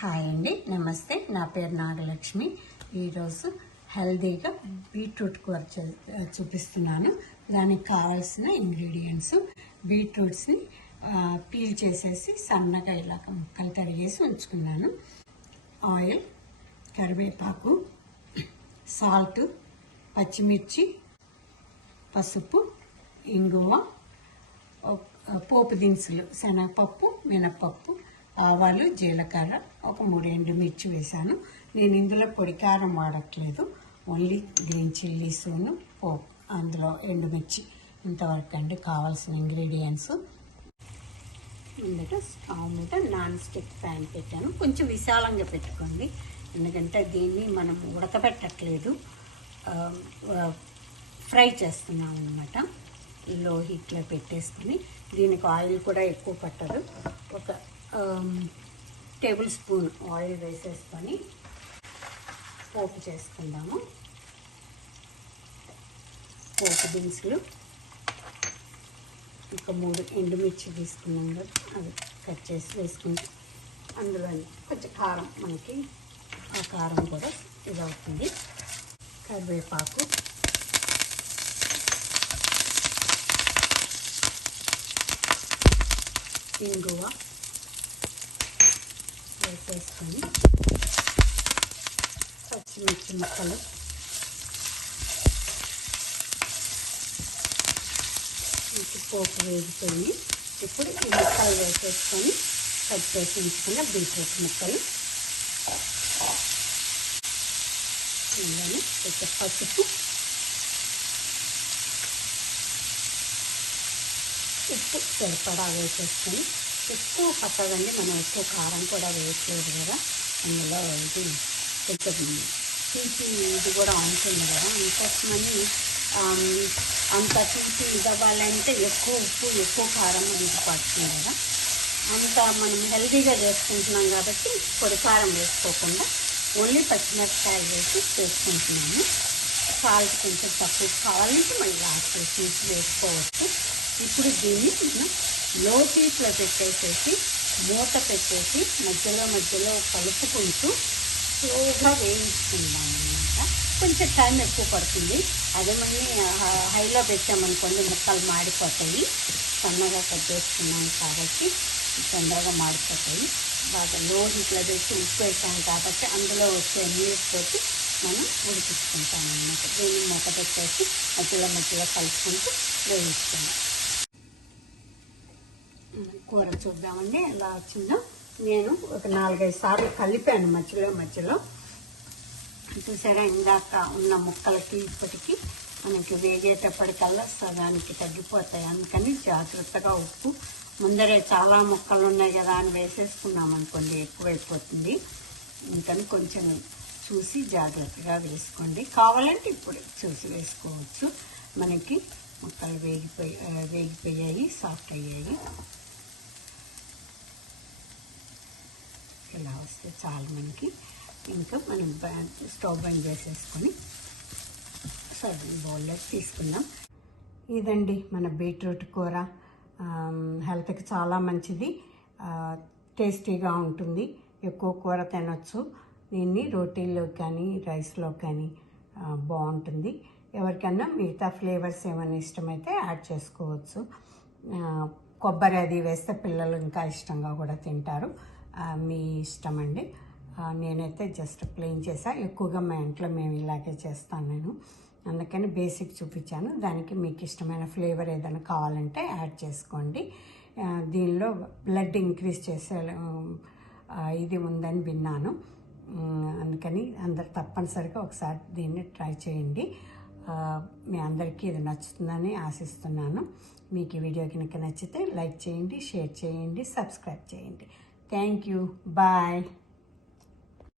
Hi అండి, నమస్తే. నా పేరు నాగలక్ష్మి. ఈరోజు హెల్దీగా బీట్రూట్ కూర చూపిస్తున్నాను. దానికి కావాల్సిన ఇంగ్రీడియంట్స్: బీట్రూట్స్ని పీల్ చేసేసి సన్నగా ఇలా ముక్కలు తరిగేసి ఉంచుకున్నాను. ఆయిల్, కరివేపాకు, సాల్ట్, పచ్చిమిర్చి, పసుపు, ఇంగువ, పోపు దినుసులు, శనగపప్పు, మినపప్పు, ఆవాలు, జీలకర్ర, ఒక 3 ఎండుమిర్చి వేసాను. నేను ఇందులో పొడి కారం వాడట్లేదు, ఓన్లీ గ్రీన్ చిల్లీసును పోపు, అందులో ఎండుమిర్చి. ఇంతవరకు అండి కావాల్సిన ఇంగ్రీడియంట్స్. ముందట స్టవ్ మీద నాన్ స్టిక్ ప్యాన్ పెట్టాను. కొంచెం విశాలంగా పెట్టుకోండి, ఎందుకంటే దీన్ని మనం ఉడకబెట్టట్లేదు, ఫ్రై చేస్తున్నాం అన్నమాట. లో హీట్లో పెట్టేసుకుని, దీనికి ఆయిల్ కూడా ఎక్కువ పట్టదు. ఒక టేబుల్ స్పూన్ ఆయిల్ వేసేసుకొని పోపు చేసుకుందాము. పోపు దినుసులు, ఇంకా 3 ఎండుమిర్చి తీసుకున్నాం కదా, అవి కట్ చేసి వేసుకుంటే అందులో కొంచెం కారం, మనకి ఆ కారం కూడా ఇది అవుతుంది. కరివేపాకు, ఇంగువ వేసేసుకొని, పచ్చిమిర్చి ముక్కలు, పోపు వేగిపోయి, ఇప్పుడు ఈ ముక్కలు వేసేసుకొని కట్ చేసి ఉంచుకున్న బీట్రూట్ ముక్కలు, కొంచెం పసుపు, ఉప్పు సరిపడా వేసేసుకొని, ఎక్కువ పట్టదండి, మనం ఎక్కువ కారం కూడా వేయట్లేదు కదా, అందులో ఇది కొంచెం తీపి ఇది కూడా ఉంటుంది కదా, ఇంకోసమని అంత తీపి ఇది అవ్వాలంటే ఎక్కువ ఉప్పు ఎక్కువ కారం ఇది పడుతుంది కదా. అంత మనం హెల్తీగా చేసుకుంటున్నాం కాబట్టి పొడి కారం వేసుకోకుండా ఓన్లీ పచ్చిమిరపకాయలు వేసి చేసుకుంటున్నాము. సాల్ట్ కొంచెం తక్కువ కావాలంటే మళ్ళీ లాస్ట్ తీసి వేసుకోవచ్చు. ఇప్పుడు దీన్ని మనం లో హీట్లో పెట్టేసేసి మూత పెట్టేసి మధ్యలో కలుపుకుంటూ స్లోగా వేయించుకుందాం అన్నమాట. కొంచెం టైం ఎక్కువ పడుతుంది, అదే మళ్ళీ హైలో పెట్టామనుకోండి ముక్కలు మాడిపోతాయి. సన్నగా కట్ చేసుకున్నాం కాబట్టి తొందరగా మాడిపోతాయి. బాగా లో హీట్లో పెట్టి ఉప్పు వేసాం కాబట్టి అందులో వచ్చే నీరుతోటి మనం ఉడికించుకుంటాం అన్నమాట. దీన్ని మూత పెట్టేసి మధ్యలో కలుపుకుంటూ వేయించుకుందాం. కూర చూద్దామండి ఎలా వచ్చిందో. నేను ఒక 4-5 సార్లు కలిపాను మధ్యలో. చూసారా, ఇందాక ఉన్న ముక్కలకి ఇప్పటికీ మనకి వేగేటప్పటికల్లా సగానికి తగ్గిపోతాయి. అందుకని జాగ్రత్తగా ఉప్పు ముందరే చాలా ముక్కలు ఉన్నాయి కదా అని వేసేసుకున్నాం అనుకోండి ఎక్కువైపోతుంది. అందుకని కొంచెం చూసి జాగ్రత్తగా వేసుకోండి. కావాలంటే ఇప్పుడు చూసి వేసుకోవచ్చు. మనకి ముక్కలు వేగిపోయాయి, సాఫ్ట్ అయ్యాయి. ఇలా వస్తే చాలు మనకి. ఇంకా మనం స్టవ్ బంద్ చేసేసుకొని సర్వింగ్ బౌల్లో తీసుకుందాం. ఇదండి మన బీట్రూట్ కూర. హెల్త్కి చాలా మంచిది, టేస్టీగా ఉంటుంది. ఎక్కువ కూర తినొచ్చు. దీన్ని రోటీల్లో కానీ రైస్లో కానీ బాగుంటుంది. ఎవరికన్నా మిగతా ఫ్లేవర్స్ ఏమైనా ఇష్టమైతే యాడ్ చేసుకోవచ్చు. కొబ్బరి అది వేస్తే పిల్లలు ఇంకా ఇష్టంగా కూడా తింటారు. మీ ఇష్టం అండి. నేనైతే జస్ట్ ప్లెయిన్ చేసా. ఎక్కువగా మా ఇంట్లో మేము ఇలాగే చేస్తాను నేను, అందుకని బేసిక్ చూపించాను. దానికి మీకు ఇష్టమైన ఫ్లేవర్ ఏదైనా కావాలంటే యాడ్ చేసుకోండి. దీనిలో బ్లడ్ ఇంక్రీజ్ చేసే ఇది ఉందని విన్నాను, అందుకని అందరు తప్పనిసరిగా ఒకసారి దీన్ని ట్రై చేయండి. మీ అందరికీ ఇది నచ్చుతుందని ఆశిస్తున్నాను. మీకు ఈ వీడియో కనుక నచ్చితే లైక్ చేయండి, షేర్ చేయండి, సబ్స్క్రైబ్ చేయండి. Thank you. బాయ్.